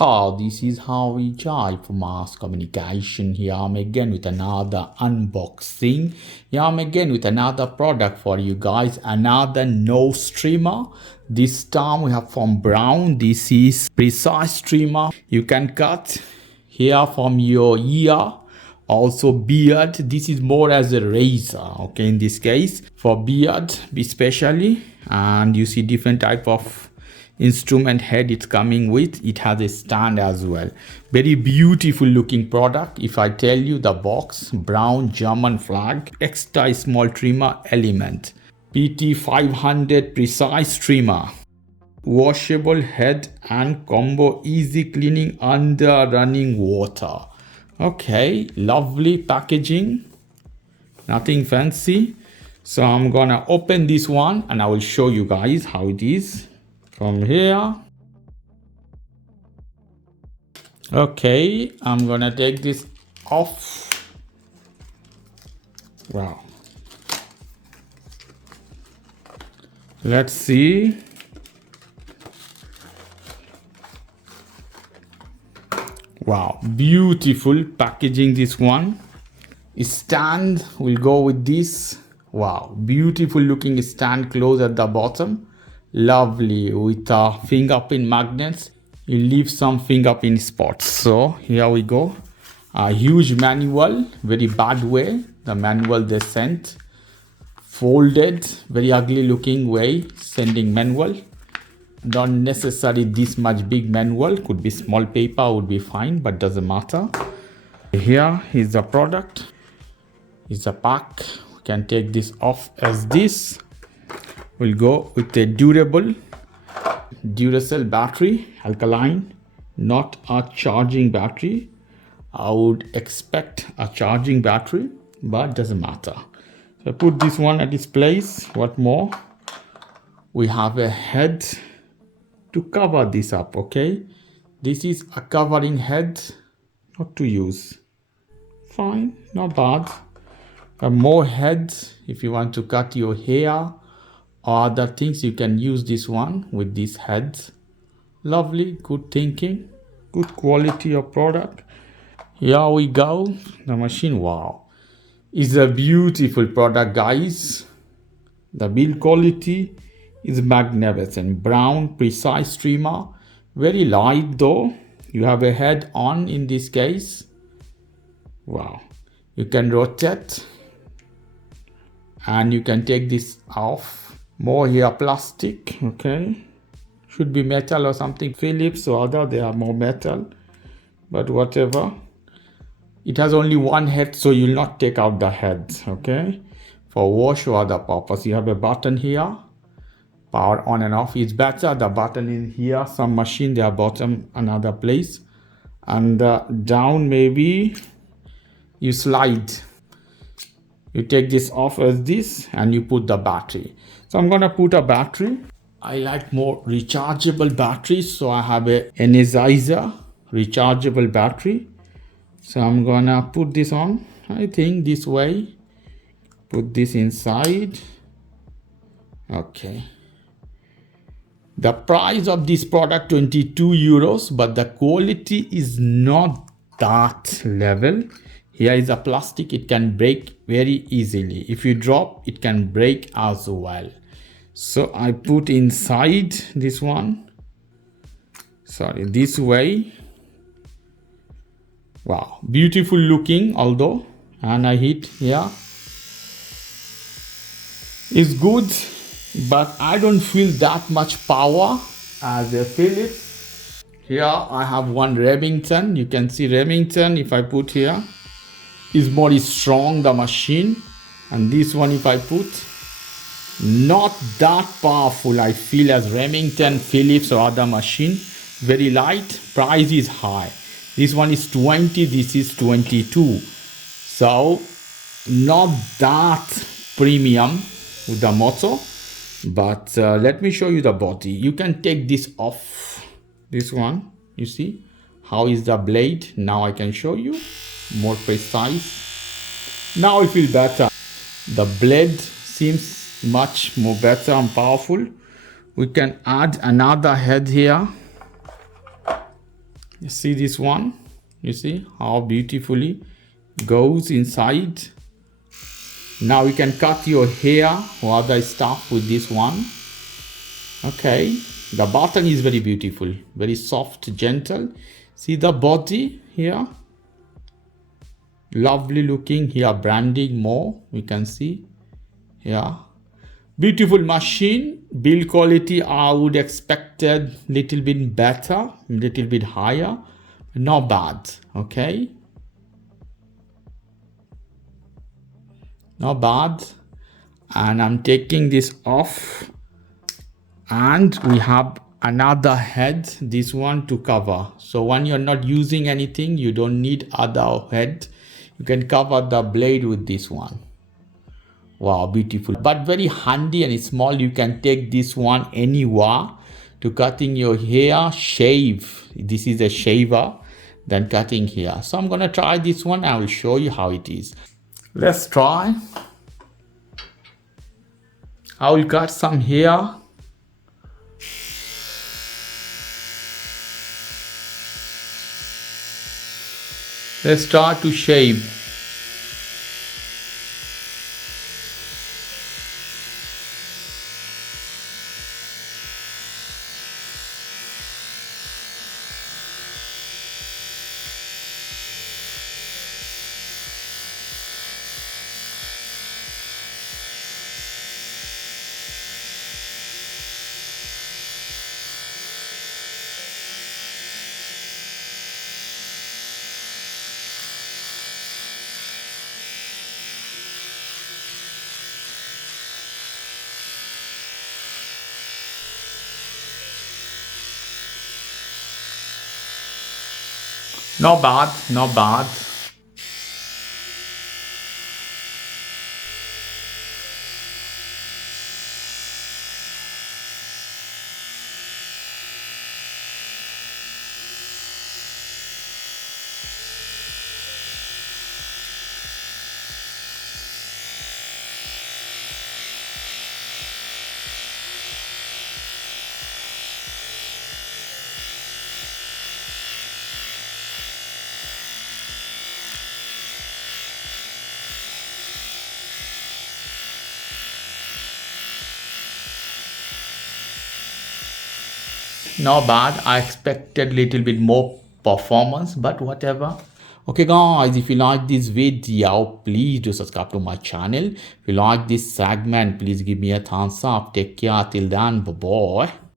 Aloha, this is how we jive for mass communication. Here I'm again with another unboxing. Here I'm again with another product for you guys, another nose trimmer. This time we have from Braun. This is precise trimmer. You can cut here from your ear, also beard. This is more as a razor, okay, in this case for beard especially. And you see different type of instrument head it's coming with. It has a stand as well. Very beautiful looking product. If I tell you the box, Braun German flag, extra small trimmer element, PT500 precise trimmer, washable head and combo, easy cleaning under running water. Okay, lovely packaging, nothing fancy. So I'm gonna open this one and I will show you guys how it is from here. Okay, I'm gonna take this off. Wow, let's see. Wow, beautiful packaging. This one stand will go with this. Wow, beautiful looking stand close at the bottom. Lovely with fingerprint magnets. You leave some fingerprint spots. So here we go. A huge manual, very bad way. The manual they sent, folded, very ugly looking way sending manual. Not necessarily this much big manual, could be small paper, would be fine, but doesn't matter. Here is the product, is the pack. We can take this off as this. We'll go with a durable Duracell battery, alkaline, not a charging battery. I would expect a charging battery, but doesn't matter. So I put this one at its place. What more? We have a head to cover this up, okay? This is a covering head, not to use. Fine, not bad. More heads if you want to cut your hair or other things, you can use this one with these heads. Lovely, good thinking, good quality of product. Here we go, the machine. Wow, it's a beautiful product, guys. The build quality is magnificent. Braun precise trimmer, very light though. You have a head on in this case. Wow, you can rotate and you can take this off. More here plastic, okay, should be metal or something. Philips or other, they are more metal, but whatever. It has only one head, so you'll not take out the head, okay, for wash or other purpose. You have a button here, power on and off is better. The button in here, some machine they are bottom another place, and down maybe you slide. You take this off as this and you put the battery. So I'm gonna put a battery. I like more rechargeable batteries, so I have a Energizer rechargeable battery. So I'm gonna put this on, I think this way. Put this inside. Okay. The price of this product 22 euros, but the quality is not that level. Here is a plastic, it can break very easily. If you drop, it can break as well. So I put inside this one, sorry, this way. Wow, beautiful looking although, and I hit here. It's good, but I don't feel that much power as a Philips. Here I have one Remington. You can see Remington, if I put here, is more strong the machine, and this one if I put, not that powerful I feel as Remington, Philips or other machine. Very light, price is high. This one is 20, this is 22, so not that premium with the motor. But let me show you the body. You can take this off, this one, you see how is the blade. Now I can show you more precise. Now I feel better. The blade seems much more better and powerful. We can add another head here. You see this one? You see how beautifully goes inside. Now you can cut your hair or other stuff with this one. Okay, the button is very beautiful, very soft, gentle. See the body here? Lovely looking here, branding more, we can see here. Beautiful machine. Build quality I would expected little bit better, little bit higher. Not bad, okay? Not bad. And I'm taking this off. And we have another head, this one to cover. So when you're not using anything, you don't need other head. You can cover the blade with this one. Wow, beautiful, but very handy and small. You can take this one anywhere to cutting your hair, shave. This is a shaver, then cutting here. So I'm gonna try this one. I will show you how it is. Let's try. I will cut some hair. Let's start to shave. Not bad, not bad. Not bad. I expected little bit more performance, but whatever. Okay guys, if you like this video, please do subscribe to my channel. If you like this segment, please give me a thumbs up. Take care till then. Bye bye.